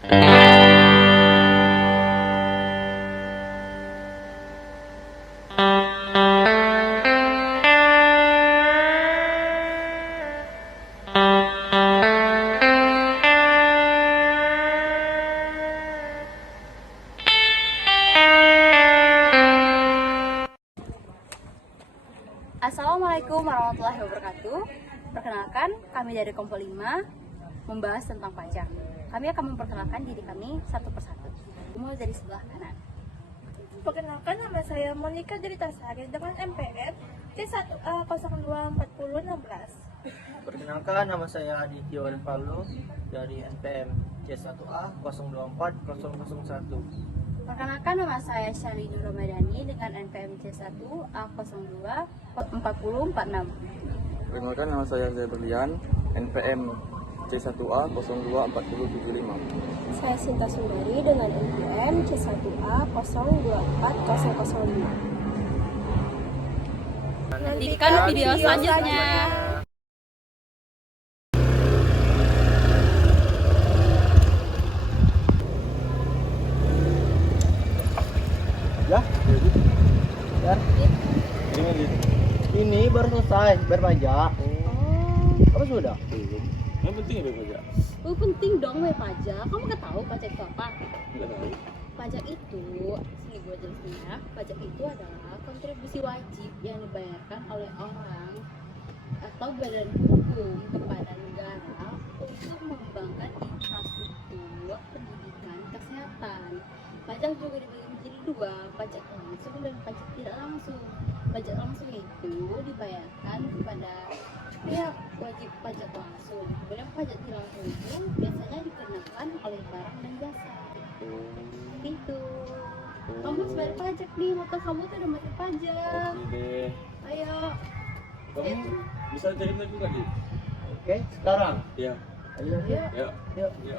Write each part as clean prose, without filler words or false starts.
Assalamualaikum warahmatullahi wabarakatuh. Perkenalkan, kami dari Kompol 5 membahas tentang pajak. Kami akan memperkenalkan diri kami satu persatu. Mulai dari sebelah kanan. Perkenalkan, nama saya Monica Dritasari dengan NPM C1A 024016. Perkenalkan, nama saya Aditya Palu dari NPM C1A 024001. Perkenalkan, nama saya Syari Nur Ramadhani dengan NPM C1A 024046. Perkenalkan, nama saya Zaberlian, NPM C1A 024075. Saya Sinta Sundari dengan NPM C1A 024005. Nantikan video selanjutnya. Ya, ini baru selesai berpajak. Apa sudah? Yang penting ya pajak. Oh, penting dong bayar pajak. Kamu nggak tahu pajak itu apa? Nggak tahu. Pajak itu, sini gue jelasin ya. Pajak itu adalah kontribusi wajib yang dibayarkan oleh orang atau badan hukum kepada negara untuk mengembangkan infrastruktur pendidikan, kesehatan. Pajak juga dibagi menjadi dua, pajak langsung dan pajak tidak langsung. Pajak langsung itu dibayarkan kepada pihak wajib pajak langsung. Kemudian pajak tidak langsung itu biasanya dikenakan oleh barang dan jasa. Gitu. Kamu harus bayar pajak nih, maka kamu tuh udah bayar pajak. Oke deh. Ayo. Kamu bisa cerita juga di? Oke, sekarang. Iya. Ayo. Ya. Yuk. Ya.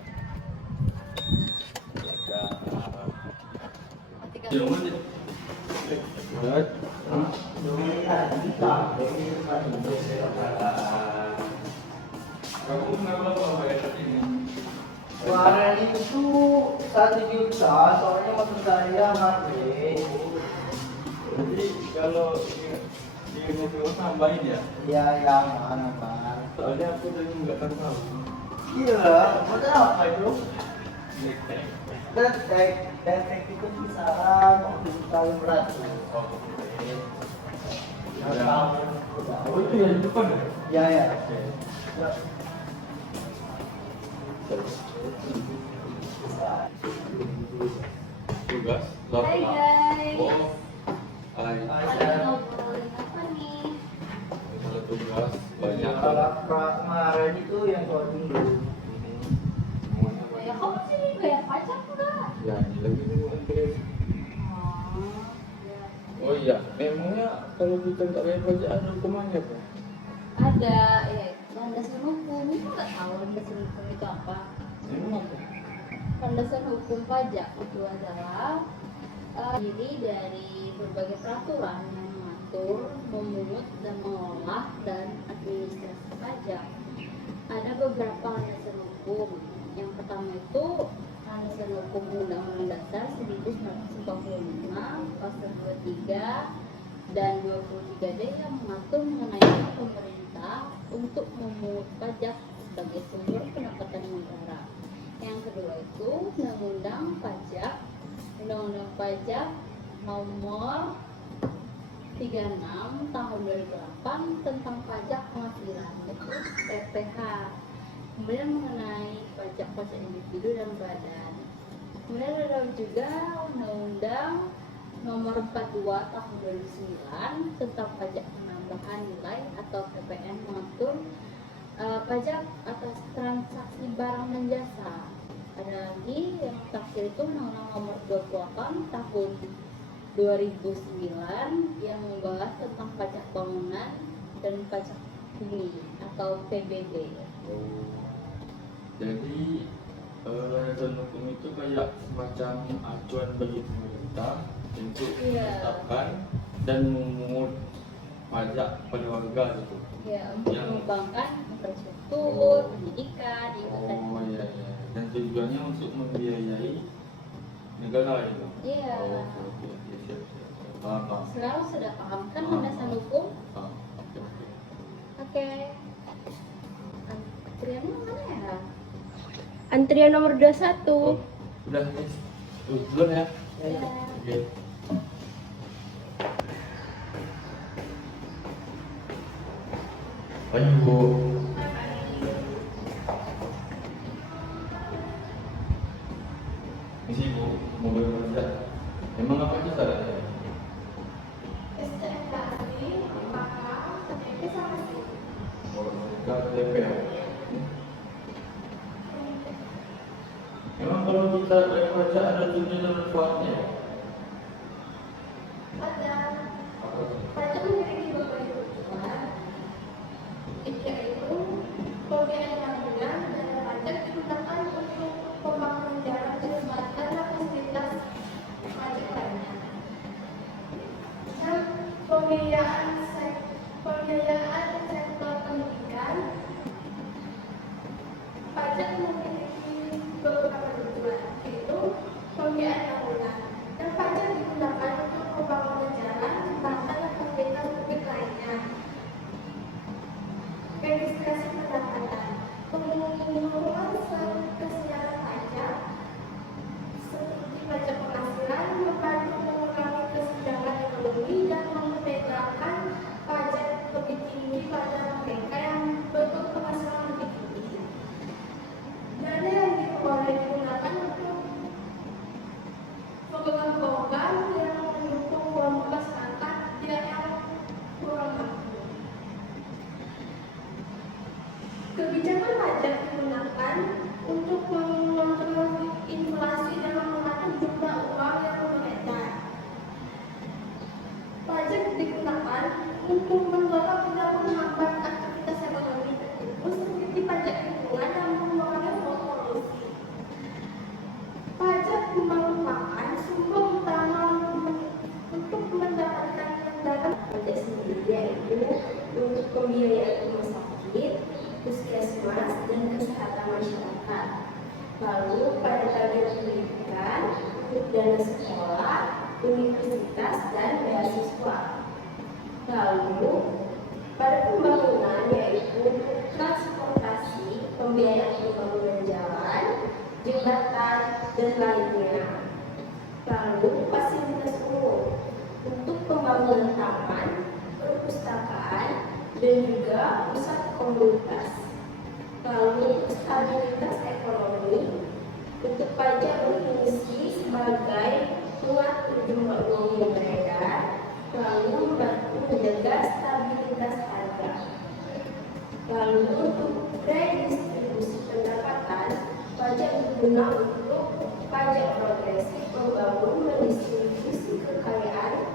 Tiga. Kamu kenapa bayar ini? Kemarin itu 1 juta, soalnya motor saya HP. Jadi kalau di mobil tambahin ya? Ya, yang mana Bang? Soalnya aku tadi nggak tahu. Iya, motor apa itu? Detek itu kisaran 1 tahun beratus. Oh itu yang di depan ya? Ya. Tugas. Hai guys. Oh. Hai. Lagi ngobrolin apa nih? Kalau tugas banyak. Kalau kemarin itu yang coding dulu. Ya kamu sih bayar pajak enggak? Ya ini lagi nunggu. Oh iya, memangnya kalau kita nggak bayar pajak ada hukumannya Pak? Ada, ya landasan hukum. Kamu nggak tahu landasan hukum itu apa? Memang apa? Landasan hukum pajak itu adalah diri dari berbagai peraturan yang mengatur, memungut dan mengolah dan administrasi pajak. Ada beberapa landasan hukum. Yang pertama itu landasan hukum Undang-Undang Dasar 1945 pasal 23 dan 23D yang mengatur mengenai pemerintah untuk memungut pajak sebagai sumber pendapatan negara. Yang kedua itu Undang-Undang Pajak nomor 36 tahun 2008 tentang pajak penghasilan, yaitu PPH. Kemudian mengenai pajak individu dan badan. Kemudian ada juga Undang-Undang nomor 42 tahun 2009 tentang pajak penambahan nilai atau PPN mengatur pajak atas transaksi barang dan jasa. Ada lagi yang terakhir itu Undang-Undang nomor 28 tahun 2009 yang membahas tentang pajak bangunan dan pajak bumi atau PBB. Jadi landasan hukum itu kayak semacam acuan bagi pemerintah untuk menetapkan dan memungut pajak pada warga gitu. Ya, untuk mengembangkan infrastruktur, pendidikan, Oh iya iya. Dan tujuannya untuk membiayai negara itu. Iya. Oh, oke, oke, siap, siap. Paham, paham. Sekarang sudah paham kan Paham. landasan hukum? Paham. Oke, oke. Oke. Antriannya mana ya? Antrian nomor 21. Oh, udah, guys. Duluan ya. Iya. Oke. Ayo, Bu. Misi, Bu. Mau bekerja. Emang apa aja syaratnya? KTP. Emang kalau kita baca ada tunjangan manfaatnya? Pajak memiliki beberapa tujuan, yaitu pembiayaan bangunan dan pajak digunakan untuk pembangunan jalan, jembatan, dan fasilitas pajak lainnya. Dan pembiayaan sektor pendidikan, pajak memiliki beberapa tujuan, yaitu pembiayaan bangunan dan pajak digunakan untuk pembangunan jalan, jembatan, dan fasilitas publik lainnya. Registrasi pendapatan, pengumuman kesiaran pajak seperti pajak penghasilan membantu mengurangi kesenjangan ekonomi dan membedakan pajak lebih tinggi pada mereka yang berpenghasilan lebih tinggi. Dana yang diperoleh digunakan untuk program-program yang mendukung kelompok masyarakat yang kurang mampu. Kebijakan pajak digunakan untuk mengontrol inflasi dan menekan jumlah uang yang beredar. Pajak digunakan untuk mendorong dan menghambat aktivitas ekonomi tertentu seperti pajak lingkungan yang mengurangi polusi. Pajak merupakan sumber utama untuk mendapatkan pendapatan pajak sendiri, yaitu untuk pembiayaan rumah sakit, puskesmas, dan kesehatan masyarakat. Lalu pada bagian pendidikan, untuk dana sekolah, universitas, dan beasiswa. Lalu pada pembangunan, yaitu transportasi, pembiayaan pembangunan jalan, jembatan, dan lainnya. Lalu fasilitas umum untuk pembangunan taman, perpustakaan, dan juga pusat komunitas. Lalu stabilitas ekonomi untuk pajak berfungsi sebagai pengatur jumlah uang yang beredar, lalu membantu menjaga stabilitas harga. Lalu untuk redistribusi pendapatan, pajak berguna untuk pajak progresif membangun mendistribusi kekayaan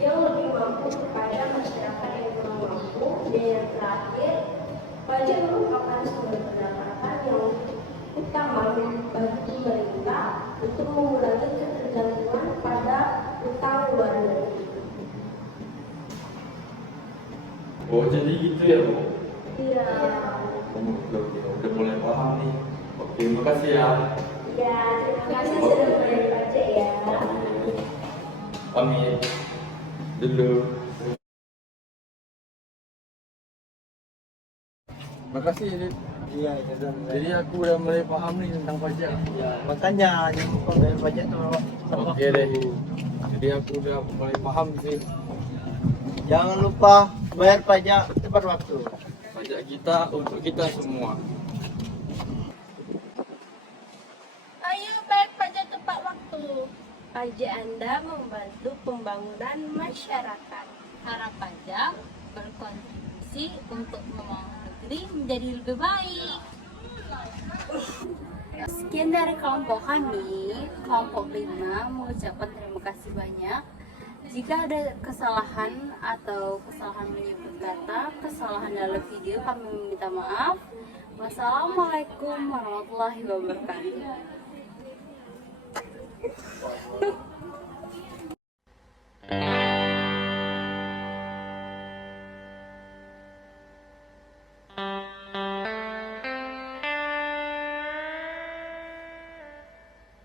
yang lebih mampu kepada masyarakat yang kurang mampu. Dan yang terakhir, pajak merupakan sumber pendapatan yang utama bagi pemerintah untuk mengurangi ketergantungan pada utang luar negeri. Oh, jadi gitu ya, Bu? Iya. Udah mulai paham nih. Oke, makasih ya. Ya, terima kasih sudah mulai baca ya. Pamit dulu. Makasih, Dit. Iya, iya. Jadi aku udah mulai paham nih tentang pajak. Ya, makanya yang pembayar pajak itu Oke deh. Jadi aku udah mulai paham sih. jangan lupa bayar pajak tepat waktu. Pajak kita untuk kita semua. Ayo bayar pajak tepat waktu. Pajak Anda membantu pembangunan masyarakat. Harap pajak berkontribusi untuk membangun negeri menjadi lebih baik. Sekian dari kelompok kami, kelompok 5 mengucapkan terima kasih banyak. Jika ada kesalahan atau kesalahan menyebut kata, kesalahan dalam video, kami meminta maaf. Wassalamualaikum warahmatullahi wabarakatuh.